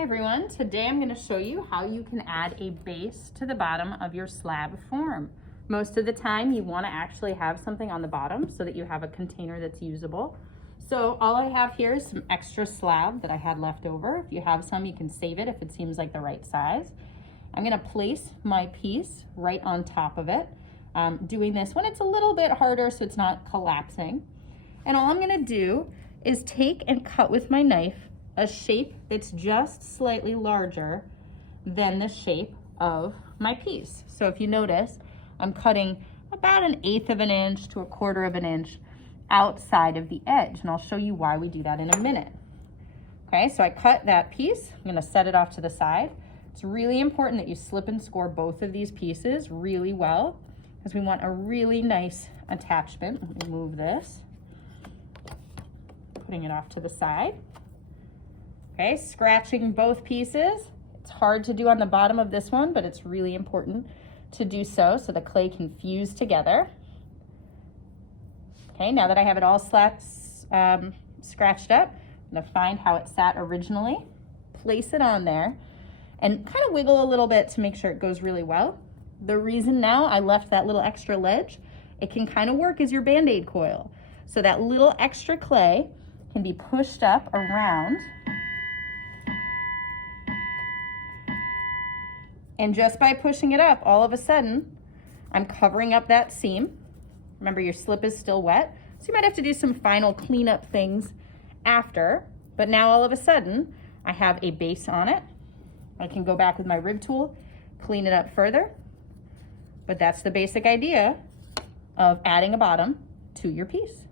Hi everyone, today I'm going to show you how you can add a base to the bottom of your slab form. Most of the time you want to actually have something on the bottom so that you have a container that's usable. So all I have here is some extra slab that I had left over. If you have some, you can save it if it seems like the right size. I'm going to place my piece right on top of it. Doing this when it's a little bit harder so it's not collapsing. And all I'm going to do is take and cut with my knife a shape that's just slightly larger than the shape of my piece. So if you notice, I'm cutting about 1/8 of an inch to 1/4 of an inch outside of the edge, and I'll show you why we do that in a minute. Okay, so I cut that piece. I'm gonna set it off to the side. It's really important that you slip and score both of these pieces really well, because we want a really nice attachment. Let me move this, putting it off to the side. Okay, scratching both pieces. It's hard to do on the bottom of this one, but it's really important to do so the clay can fuse together. Okay, now that I have it all scratched up, I'm gonna find how it sat originally, place it on there, and kind of wiggle a little bit to make sure it goes really well. The reason now I left that little extra ledge, it can kind of work as your Band-Aid coil. So that little extra clay can be pushed up around. And just by pushing it up, all of a sudden, I'm covering up that seam. Remember, your slip is still wet, so you might have to do some final cleanup things after, but now all of a sudden, I have a base on it. I can go back with my rig tool, clean it up further, but that's the basic idea of adding a bottom to your piece.